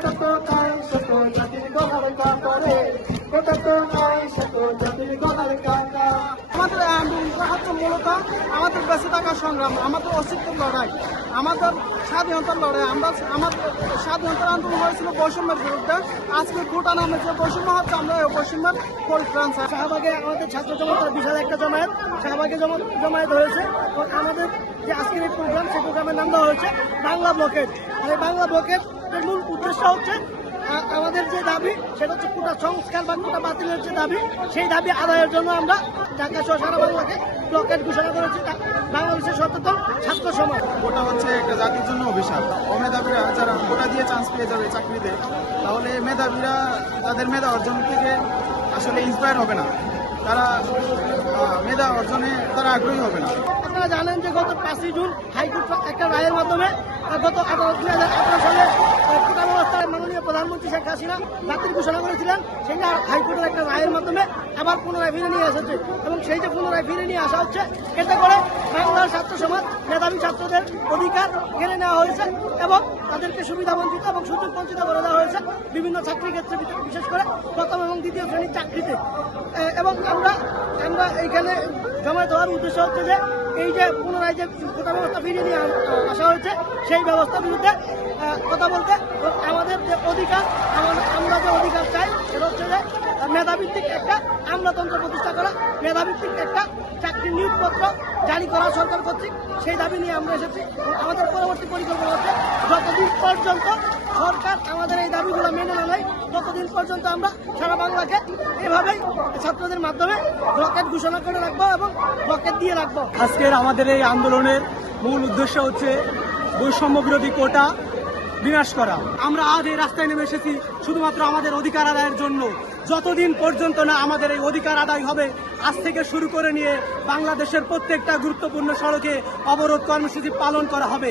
কোটা তো নাই শত জাতির গলার কাপড়ে, কোটা তো নাই শত জাতির গলার কাকা। আমাদের আন্দোলনটা হচ্ছে মূলত আমাদের বেঁচে থাকার সংগ্রাম, আমাদের অস্তিত্বের লড়াই, আমাদের স্বাধীনতার লড়াই। আমাদের স্বাধীনতার আন্দোলন হয়েছিল বৈষম্যের বিরুদ্ধে। আজকে কোটা নামে যে বৈষম্য হচ্ছে, আমরা এই বৈষম্যের পরিত্রাণ চাই। শাহবাগে আমাদের ছাত্র জনতার বিশাল একটা জমায়েত, শাহবাগে জমায়েত হয়েছে। আমাদের যে আজকের এই প্রোগ্রাম, সেই প্রোগ্রামের নাম দেওয়া হয়েছে বাংলা ব্লকেট। এই বাংলা ব্লকেটের মূল উদ্দেশ্য হচ্ছে আমাদের যে দাবি, সেটা হচ্ছে কোটা সংস্কার বা কোটা বাতিলের যে দাবি, সেই দাবি আদায়ের জন্য আমরা ঢাকা সহ সারা বাংলাকে ব্লকেট ঘোষণা করেছি বাংলাদেশের সচেতন ছাত্র সমাজ। কোটা হচ্ছে একটা জাতির জন্য অভিশাপ। অমেধাবীরা যারা কোটা দিয়ে চান্স পেয়ে যাবে চাকরিতে, তাহলে মেধাবীরা তাদের মেধা অর্জন থেকে আসলে ইন্সপায়ার হবে না, তারা মেধা অর্জনে তারা আগ্রহী হবে না। আপনারা জানেন যে গত 5ই জুন হাইকোর্ট একটা রায়ের মাধ্যমে গত 2018 সালে কোটা ব্যবস্থায় মাননীয় প্রধানমন্ত্রী শেখ হাসিনা বাতিল ঘোষণা করেছিলেন। সেই হাইকোর্টের একটা রায়ের মাধ্যমে আবার পুনরায় ফিরে নিয়ে এসেছে, এবং সেই যে পুনরায় ফিরে নিয়ে আসা হচ্ছে, এতে করে বাংলার ছাত্র সমাজ, মেধাবী ছাত্রদের অধিকার কেড়ে নেওয়া হয়েছে এবং তাদেরকে সুবিধা বঞ্চিত এবং সুযোগ বঞ্চিত করে দেওয়া হয়েছে বিভিন্ন চাকরি ক্ষেত্রে, বিশেষ করে প্রথম এবং দ্বিতীয় শ্রেণীর চাকরিতে। এবং আমরা এইখানে জমায়েত হওয়ার উদ্দেশ্য হচ্ছে যে এই যে পুনরায় যে কোটা ব্যবস্থা ফিরিয়ে নিয়ে আসা হয়েছে, সেই ব্যবস্থার বিরুদ্ধে কথা বলতে। আমাদের যে অধিকার, আমরা যে অধিকার চাই, সেটা হচ্ছে যে মেধাভিত্তিক একটা আমলাতন্ত্র প্রতিষ্ঠা করা, মেধাভিত্তিক একটা চাকরির নিয়োগপত্র জারি করা সরকার কর্তৃক, সেই দাবি নিয়ে আমরা এসেছি। আমাদের পরবর্তী পরিকল্পনা হচ্ছে যতদিন পর্যন্ত সরকার আমাদের এই দাবিগুলো মেনে না নেয়, ততদিন পর্যন্ত আমরা সারা বাংলাকে এভাবেই ছাত্রদের মাধ্যমে ব্লকেট ঘোষণা করে রাখবো এবং ব্লকেট দিয়ে রাখবো। আজকের আমাদের এই আন্দোলনের মূল উদ্দেশ্য হচ্ছে বৈষম্য বিরোধী কোটা বিনাশ করা। আমরা আজ এই রাস্তায় নেমে এসেছি শুধুমাত্র আমাদের অধিকার আদায়ের জন্য। যতদিন পর্যন্ত না আমাদের এই অধিকার আদায় হবে, আজ থেকে শুরু করে নিয়ে বাংলাদেশের প্রত্যেকটা গুরুত্বপূর্ণ সড়কে অবরোধ কর্মসূচি পালন করা হবে।